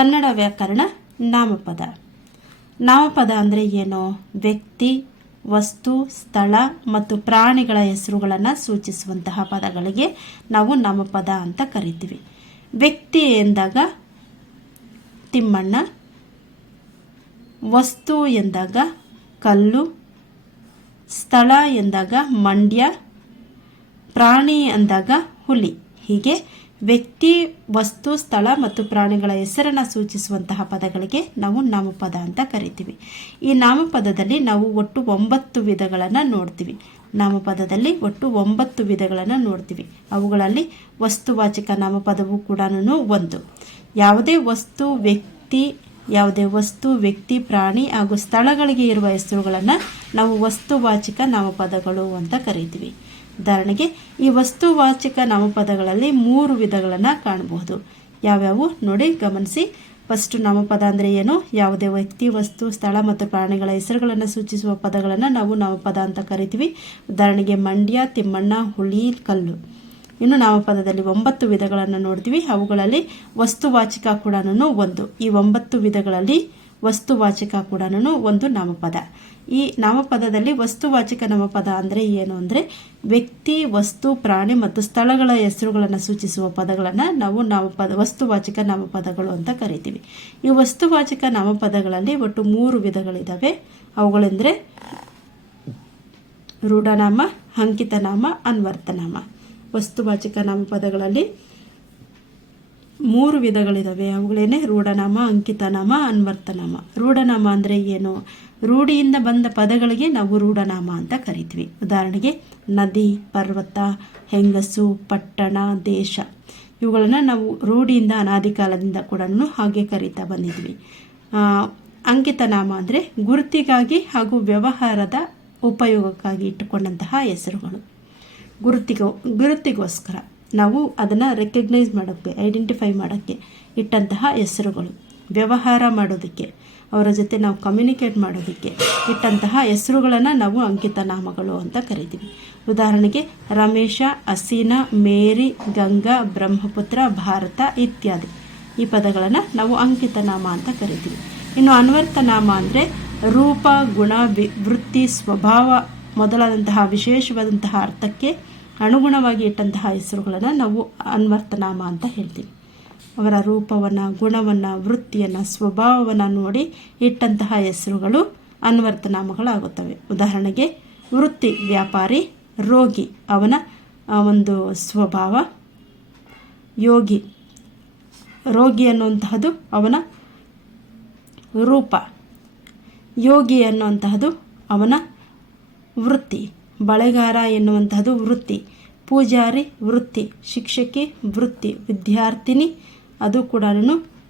ಕನ್ನಡ ವ್ಯಾಕರಣ ನಾಮಪದ. ನಾಮಪದ ಅಂದರೆ ಏನು? ವ್ಯಕ್ತಿ, ವಸ್ತು, ಸ್ಥಳ ಮತ್ತು ಪ್ರಾಣಿಗಳ ಹೆಸರುಗಳನ್ನು ಸೂಚಿಸುವಂತಹ ಪದಗಳಿಗೆ ನಾವು ನಾಮಪದ ಅಂತ ಕರಿತೀವಿ. ವ್ಯಕ್ತಿ ಎಂದಾಗ ತಿಮ್ಮಣ್ಣ, ವಸ್ತು ಎಂದಾಗ ಕಲ್ಲು, ಸ್ಥಳ ಎಂದಾಗ ಮಂಡ್ಯ, ಪ್ರಾಣಿ ಅಂದಾಗ ಹುಲಿ. ಹೀಗೆ ವ್ಯಕ್ತಿ, ವಸ್ತು, ಸ್ಥಳ ಮತ್ತು ಪ್ರಾಣಿಗಳ ಹೆಸರನ್ನು ಸೂಚಿಸುವಂತಹ ಪದಗಳಿಗೆ ನಾವು ನಾಮಪದ ಅಂತ ಕರಿತೀವಿ. ಈ ನಾಮಪದದಲ್ಲಿ ನಾವು ಒಟ್ಟು ಒಂಬತ್ತು ವಿಧಗಳನ್ನು ನೋಡ್ತೀವಿ. ನಾಮಪದದಲ್ಲಿ ಒಟ್ಟು ಒಂಬತ್ತು ವಿಧಗಳನ್ನು ನೋಡ್ತೀವಿ. ಅವುಗಳಲ್ಲಿ ವಸ್ತುವಾಚಕ ನಾಮಪದವು ಕೂಡ ಒಂದು. ಯಾವುದೇ ವಸ್ತು, ವ್ಯಕ್ತಿ, ಯಾವುದೇ ವಸ್ತು, ವ್ಯಕ್ತಿ, ಪ್ರಾಣಿ ಹಾಗೂ ಸ್ಥಳಗಳಿಗೆ ಇರುವ ಹೆಸರುಗಳನ್ನು ನಾವು ವಸ್ತುವಾಚಕ ನಾಮಪದಗಳು ಅಂತ ಕರಿತೀವಿ. ಉದಾಹರಣೆಗೆ, ಈ ವಸ್ತುವಾಚಿಕ ನಾಮಪದಗಳಲ್ಲಿ ಮೂರು ವಿಧಗಳನ್ನು ಕಾಣಬಹುದು. ಯಾವ್ಯಾವು? ನೋಡಿ, ಗಮನಿಸಿ. ಫಸ್ಟ್ ನಾಮಪದ ಅಂದರೆ ಏನು? ಯಾವುದೇ ವ್ಯಕ್ತಿ, ವಸ್ತು, ಸ್ಥಳ ಮತ್ತು ಪ್ರಾಣಿಗಳ ಹೆಸರುಗಳನ್ನು ಸೂಚಿಸುವ ಪದಗಳನ್ನು ನಾವು ನಾಮಪದ ಅಂತ ಕರಿತೀವಿ. ಉದಾಹರಣೆಗೆ, ಮಂಡ್ಯ, ತಿಮ್ಮಣ್ಣ ಹುಳಿ ಕಲ್ಲು. ಇನ್ನು ನಾಮಪದದಲ್ಲಿ ಒಂಬತ್ತು ವಿಧಗಳನ್ನು ನೋಡ್ತೀವಿ. ಅವುಗಳಲ್ಲಿ ವಸ್ತುವಾಚಿಕ ಕೂಡ ಒಂದು. ಈ ಒಂಬತ್ತು ವಿಧಗಳಲ್ಲಿ ವಸ್ತುವಾಚಕ ಕೂಡ ಒಂದು ನಾಮಪದ. ಈ ನಾಮಪದದಲ್ಲಿ ವಸ್ತುವಾಚಕ ನಾಮಪದ ಅಂದರೆ ಏನು ಅಂದರೆ ವ್ಯಕ್ತಿ, ವಸ್ತು, ಪ್ರಾಣಿ ಮತ್ತು ಸ್ಥಳಗಳ ಹೆಸರುಗಳನ್ನು ಸೂಚಿಸುವ ಪದಗಳನ್ನು ನಾವು ನಾಮಪದ, ವಸ್ತುವಾಚಕ ನಾಮಪದಗಳು ಅಂತ ಕರಿತೀವಿ. ಈ ವಸ್ತುವಾಚಕ ನಾಮಪದಗಳಲ್ಲಿ ಒಟ್ಟು ಮೂರು ವಿಧಗಳಿದ್ದಾವೆ ಅವುಗಳೆಂದರೆ ರೂಢನಾಮ, ಅಂಕಿತನಾಮ, ಅನ್ವರ್ತನಾಮ. ವಸ್ತುವಾಚಕ ನಾಮಪದಗಳಲ್ಲಿ ಮೂರು ವಿಧಗಳಿದ್ದಾವೆ ಅವುಗಳೇನೆ ರೂಢನಾಮ, ಅಂಕಿತನಾಮ, ಅನ್ವರ್ತನಾಮ. ರೂಢನಾಮ ಅಂದರೆ ಏನು? ರೂಢಿಯಿಂದ ಬಂದ ಪದಗಳಿಗೆ ನಾವು ರೂಢನಾಮ ಅಂತ ಕರಿತೀವಿ. ಉದಾಹರಣೆಗೆ ನದಿ, ಪರ್ವತ, ಹೆಂಗಸು, ಪಟ್ಟಣ, ದೇಶ. ಇವುಗಳನ್ನು ನಾವು ರೂಢಿಯಿಂದ ಅನಾದಿ ಕಾಲದಿಂದ ಕೂಡ ಹಾಗೆ ಕರೀತಾ ಬಂದಿದ್ವಿ. ಅಂಕಿತನಾಮ ಅಂದರೆ ಗುರುತಿಗಾಗಿ ಹಾಗೂ ವ್ಯವಹಾರದ ಉಪಯೋಗಕ್ಕಾಗಿ ಇಟ್ಟುಕೊಂಡಂತಹ ಹೆಸರುಗಳು. ಗುರುತಿಗೋ, ಗುರುತಿಗೋಸ್ಕರ. ನಾವು ಅದನ್ನು ರೆಕಗ್ನೈಸ್ ಮಾಡೋಕ್ಕೆ ಐಡೆಂಟಿಫೈ ಮಾಡೋಕ್ಕೆ ಇಟ್ಟಂತಹ ಹೆಸರುಗಳು. ವ್ಯವಹಾರ ಮಾಡೋದಕ್ಕೆ, ಅವರ ಜೊತೆ ನಾವು ಕಮ್ಯುನಿಕೇಟ್ ಮಾಡೋದಕ್ಕೆ ಇಟ್ಟಂತಹ ಹೆಸರುಗಳನ್ನು ನಾವು ಅಂಕಿತ ನಾಮಗಳು ಅಂತ ಕರಿತೀವಿ. ಉದಾಹರಣೆಗೆ, ರಮೇಶ, ಅಸೀನಾ, ಮೇರಿ, ಗಂಗಾ, ಬ್ರಹ್ಮಪುತ್ರ, ಭಾರತ ಇತ್ಯಾದಿ. ಈ ಪದಗಳನ್ನು ನಾವು ಅಂಕಿತ ನಾಮ ಅಂತ ಕರಿತೀವಿ. ಇನ್ನು ಅನ್ವರ್ತನಾಮ ಅಂದರೆ ರೂಪ, ಗುಣ, ವಿ, ವೃತ್ತಿ, ಸ್ವಭಾವ ಮೊದಲಾದಂತಹ ವಿಶೇಷವಾದಂತಹ ಅರ್ಥಕ್ಕೆ ಅನುಗುಣವಾಗಿ ಇಟ್ಟಂತಹ ಹೆಸರುಗಳನ್ನು ನಾವು ಅನ್ವರ್ತನಾಮ ಅಂತ ಹೇಳ್ತೀವಿ. ಅವರ ರೂಪವನ್ನು, ಗುಣವನ್ನು, ವೃತ್ತಿಯನ್ನು, ಸ್ವಭಾವವನ್ನು ನೋಡಿ ಇಟ್ಟಂತಹ ಹೆಸರುಗಳು ಅನ್ವರ್ತನಾಮಗಳಾಗುತ್ತವೆ. ಉದಾಹರಣೆಗೆ, ವೃತ್ತಿ ವ್ಯಾಪಾರಿ, ರೋಗಿ, ಅವನ ಒಂದು ಸ್ವಭಾವ, ಯೋಗಿ. ರೋಗಿ ಅನ್ನುವಂತಹದ್ದು ಅವನ ರೂಪ. ಯೋಗಿ ಅನ್ನುವಂತಹದ್ದು ಅವನ ವೃತ್ತಿ. ಬಳೆಗಾರ ಎನ್ನುವಂತಹದ್ದು ವೃತ್ತಿ. ಪೂಜಾರಿ ವೃತ್ತಿ, ಶಿಕ್ಷಕಿ ವೃತ್ತಿ, ವಿದ್ಯಾರ್ಥಿನಿ, ಅದು ಕೂಡ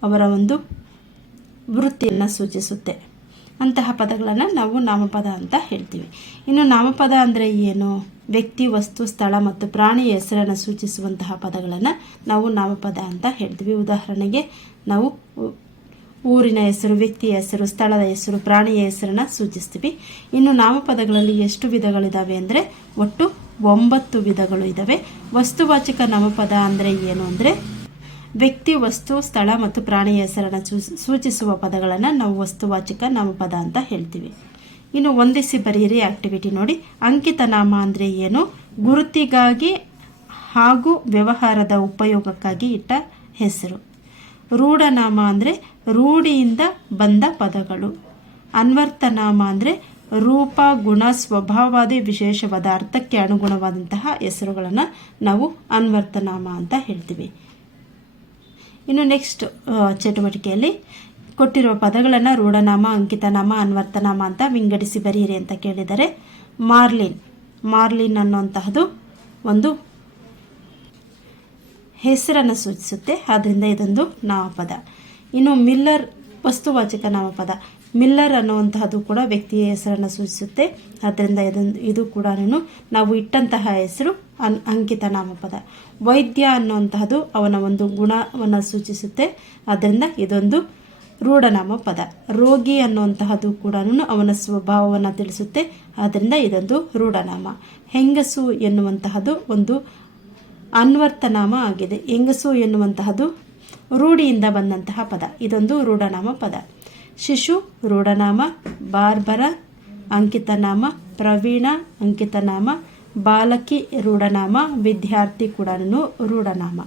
ಅವರ ಒಂದು ವೃತ್ತಿಯನ್ನು ಸೂಚಿಸುತ್ತೆ. ಅಂತಹ ಪದಗಳನ್ನು ನಾವು ನಾಮಪದ ಅಂತ ಹೇಳ್ತೀವಿ. ಇನ್ನು ನಾಮಪದ ಅಂದರೆ ಏನು? ವ್ಯಕ್ತಿ, ವಸ್ತು, ಸ್ಥಳ ಮತ್ತು ಪ್ರಾಣಿ ಹೆಸರನ್ನು ಸೂಚಿಸುವಂತಹ ಪದಗಳನ್ನು ನಾವು ನಾಮಪದ ಅಂತ ಹೇಳ್ತೀವಿ. ಉದಾಹರಣೆಗೆ ನಾವು ಊರಿನ ಹೆಸರು, ವ್ಯಕ್ತಿಯ ಹೆಸರು, ಸ್ಥಳದ ಹೆಸರು, ಪ್ರಾಣಿಯ ಹೆಸರನ್ನ ಸೂಚಿಸ್ತೀವಿ. ಇನ್ನು ನಾಮಪದಗಳಲ್ಲಿ ಎಷ್ಟು ವಿಧಗಳಿದ್ದಾವೆ ಅಂದರೆ ಒಟ್ಟು ಒಂಬತ್ತು ವಿಧಗಳು ಇದ್ದಾವೆ ವಸ್ತುವಾಚಕ ನಾಮಪದ ಅಂದರೆ ಏನು ಅಂದರೆ ವ್ಯಕ್ತಿ, ವಸ್ತು, ಸ್ಥಳ ಮತ್ತು ಪ್ರಾಣಿಯ ಹೆಸರನ್ನು ಸೂಚಿಸುವ ಪದಗಳನ್ನು ನಾವು ವಸ್ತುವಾಚಕ ನಾಮಪದ ಅಂತ ಹೇಳ್ತೀವಿ. ಇನ್ನು ಒಂದಿಸಿ ಬರೆಯಿರಿ ಆಕ್ಟಿವಿಟಿ ನೋಡಿ. ಅಂಕಿತ ನಾಮ ಅಂದರೆ ಏನು? ಗುರುತಿಗಾಗಿ ಹಾಗೂ ವ್ಯವಹಾರದ ಉಪಯೋಗಕ್ಕಾಗಿ ಇಟ್ಟ ಹೆಸರು. ರೂಢನಾಮ ಅಂದರೆ ರೂಢಿಯಿಂದ ಬಂದ ಪದಗಳು. ಅನ್ವರ್ತನಾಮ ಅಂದರೆ ರೂಪ, ಗುಣ, ಸ್ವಭಾವಾದಿ ವಿಶೇಷವಾದ ಅರ್ಥಕ್ಕೆ ಅನುಗುಣವಾದಂತಹ ಹೆಸರುಗಳನ್ನು ನಾವು ಅನ್ವರ್ತನಾಮ ಅಂತ ಹೇಳ್ತೀವಿ. ಇನ್ನು ನೆಕ್ಸ್ಟ್ ಚಟುವಟಿಕೆಯಲ್ಲಿ ಕೊಟ್ಟಿರುವ ಪದಗಳನ್ನು ರೂಢನಾಮ, ಅಂಕಿತನಾಮ, ಅನ್ವರ್ತನಾಮ ಅಂತ ವಿಂಗಡಿಸಿ ಬರೀರಿ ಅಂತ ಕೇಳಿದರೆ ಮಾರ್ಲಿನ್. ಮಾರ್ಲಿನ್ ಅನ್ನುವಂತಹದ್ದು ಒಂದು ಹೆಸರನ್ನು ಸೂಚಿಸುತ್ತೆ. ಆದ್ದರಿಂದ ಇದೊಂದು ನಾಮಪದ. ಇನ್ನು ಮಿಲ್ಲರ್, ವಸ್ತುವಾಚಕ ನಾಮಪದ. ಮಿಲ್ಲರ್ ಅನ್ನುವಂತಹದ್ದು ಕೂಡ ವ್ಯಕ್ತಿಯ ಹೆಸರನ್ನು ಸೂಚಿಸುತ್ತೆ. ಆದ್ದರಿಂದ ಇದೊಂದು, ಇದು ಕೂಡ ನಾವು ಇಟ್ಟಂತಹ ಹೆಸರು, ಅನ್, ಅಂಕಿತ ನಾಮಪದ. ವೈದ್ಯ ಅನ್ನುವಂತಹದ್ದು ಅವನ ಒಂದು ಗುಣವನ್ನು ಸೂಚಿಸುತ್ತೆ. ಆದ್ದರಿಂದ ಇದೊಂದು ರೂಢನಾಮ ಪದ ರೋಗಿ ಅನ್ನುವಂತಹದ್ದು ಕೂಡ ಅವನ ಸ್ವಭಾವವನ್ನು ತಿಳಿಸುತ್ತೆ. ಆದ್ದರಿಂದ ಇದೊಂದು ರೂಢನಾಮ ಹೆಂಗಸು ಎನ್ನುವಂತಹದ್ದು ಒಂದು ಅನ್ವರ್ತನಾಮ ಆಗಿದೆ. ಹೆಂಗಸು ಎನ್ನುವಂತಹದ್ದು ರೂಢಿಯಿಂದ ಬಂದಂತಹ ಪದ. ಇದೊಂದು ರೂಢನಾಮ ಪದ. ಶಿಶು, ರೂಢನಾಮ, ಬಾರ್ಬರ, ಅಂಕಿತನಾಮ, ಪ್ರವೀಣ, ಅಂಕಿತನಾಮ, ಬಾಲಕಿ, ರೂಢನಾಮ, ವಿದ್ಯಾರ್ಥಿ ಕೂಡ ರೂಢನಾಮ.